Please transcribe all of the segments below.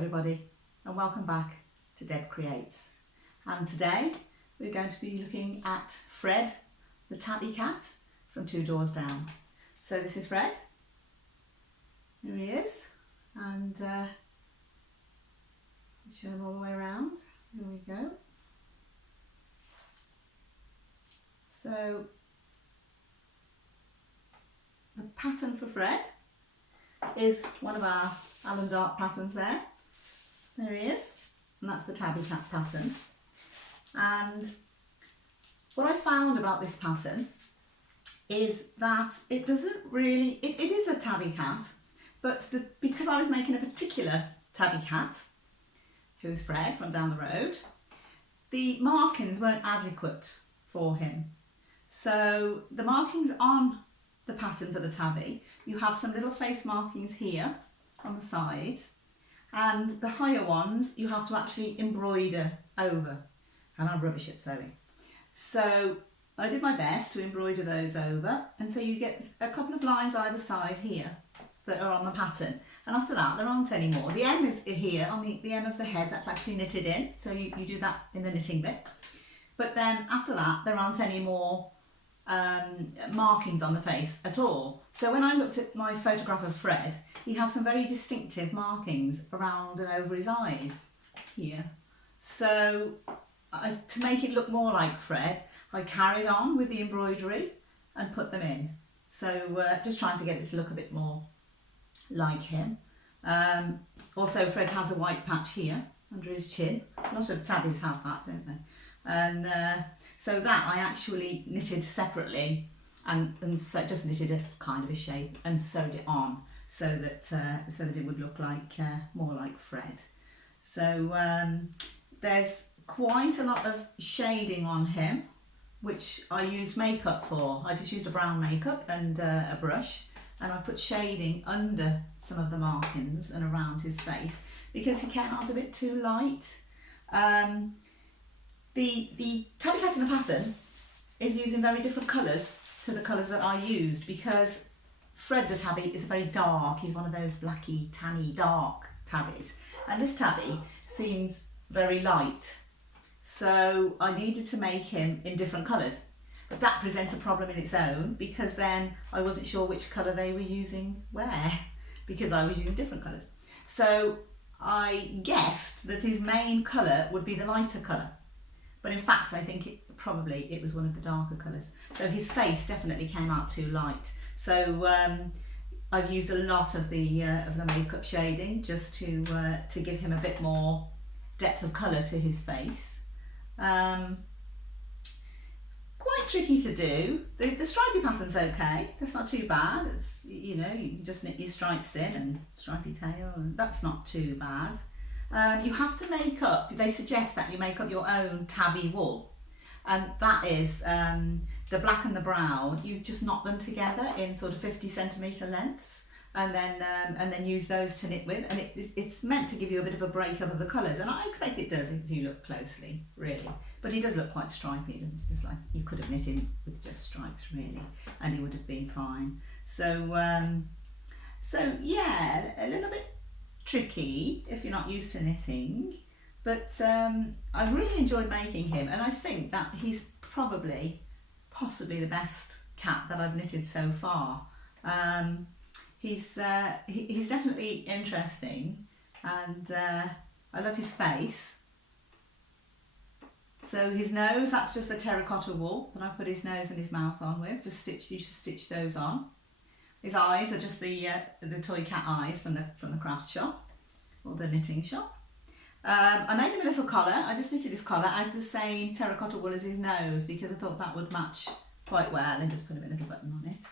everybody and welcome back to Deb Creates, and today we're going to be looking at Fred the tabby cat from 2 Doors Down. So this is Fred, here he is, and show him all the way around. Here we go. So the pattern for Fred is one of our Allen Dark patterns there. There he is, and that's the tabby cat pattern. And what I found about this pattern is that it doesn't really, it is a tabby cat, but because I was making a particular tabby cat, who's Fred from down the road, the markings weren't adequate for him. So the markings on the pattern for the tabby, you have some little face markings here on the sides, and the higher ones you have to actually embroider over, and I'm rubbish at sewing. So I did my best to embroider those over, and so you get a couple of lines either side here that are on the pattern, and after that there aren't any more. The M is here on the M of the head, that's actually knitted in, so you do that in the knitting bit. But then after that there aren't any more markings on the face at all. So when I looked at my photograph of Fred, he has some very distinctive markings around and over his eyes here. So to make it look more like Fred, I carried on with the embroidery and put them in. So just trying to get it to look a bit more like him. Also Fred has a white patch here under his chin. A lot of tabbies have that, don't they? And so that I actually knitted separately and so just knitted a kind of a shape and sewed it on so that it would look like more like Fred. So there's quite a lot of shading on him, which I used makeup for. I just used a brown makeup and a brush, and I put shading under some of the markings and around his face because he came out a bit too light. The tabby cat in the pattern is using very different colours to the colours that I used, because Fred the tabby is very dark. He's one of those blacky, tanny, dark tabbies, and this tabby seems very light. So I needed to make him in different colours, but that presents a problem in its own, because then I wasn't sure which colour they were using where, because I was using different colours. So I guessed that his main colour would be the lighter colour, but in fact I think it was one of the darker colours. So his face definitely came out too light. So I've used a lot of the makeup shading just to give him a bit more depth of colour to his face. Quite tricky to do. The stripy pattern's okay, that's not too bad. It's, you know, you can just knit your stripes in and stripy tail, and that's not too bad. You have to make up, they suggest that you make up your own tabby wool, and that is the black and the brown. You just knot them together in sort of 50cm lengths, and then use those to knit with, and it's meant to give you a bit of a breakup of the colours, and I expect it does if you look closely, really. But he does look quite stripy, doesn't he? Just like you could have knit him with just stripes, really, and he would have been fine. So so yeah, a little bit tricky if you're not used to knitting, but I've really enjoyed making him, and I think that he's possibly the best cat that I've knitted so far. He's definitely interesting, and I love his face. So his nose, that's just the terracotta wool that I put his nose and his mouth on with. You should stitch those on. His eyes are just the toy cat eyes from the craft shop or the knitting shop. I made him a little collar. I just knitted his collar out of the same terracotta wool as his nose because I thought that would match quite well, and just put a little button on it.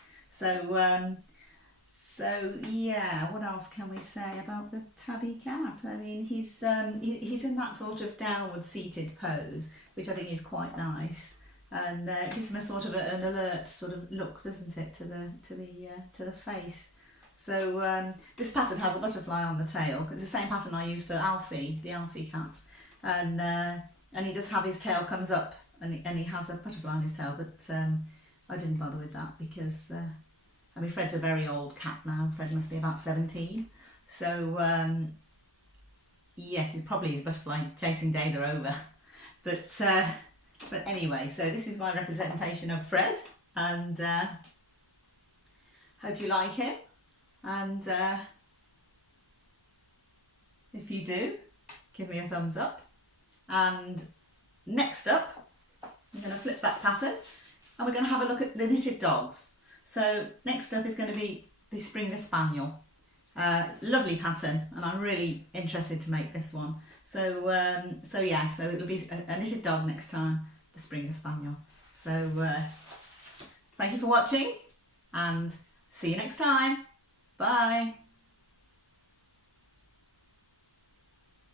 So yeah, what else can we say about the tabby cat? I mean, he's in that sort of downward seated pose, which I think is quite nice, and gives him a sort of an alert sort of look, doesn't it, to the face. So this pattern has a butterfly on the tail. It's the same pattern I used for Alfie, the Alfie cat, and he does have his tail comes up, and he has a butterfly on his tail, but I didn't bother with that because I mean, Fred's a very old cat now. Fred must be about 17. So yes, it's probably his butterfly chasing days are over. But anyway, so this is my representation of Fred, and hope you like him. And if you do, give me a thumbs up. And next up, I'm going to flip that pattern and we're going to have a look at the knitted dogs. So next up is going to be the Springer Spaniel. Lovely pattern, and I'm really interested to make this one. So yeah, so it'll be a knitted dog next time, the Springer Spaniel. So thank you for watching and see you next time. Bye.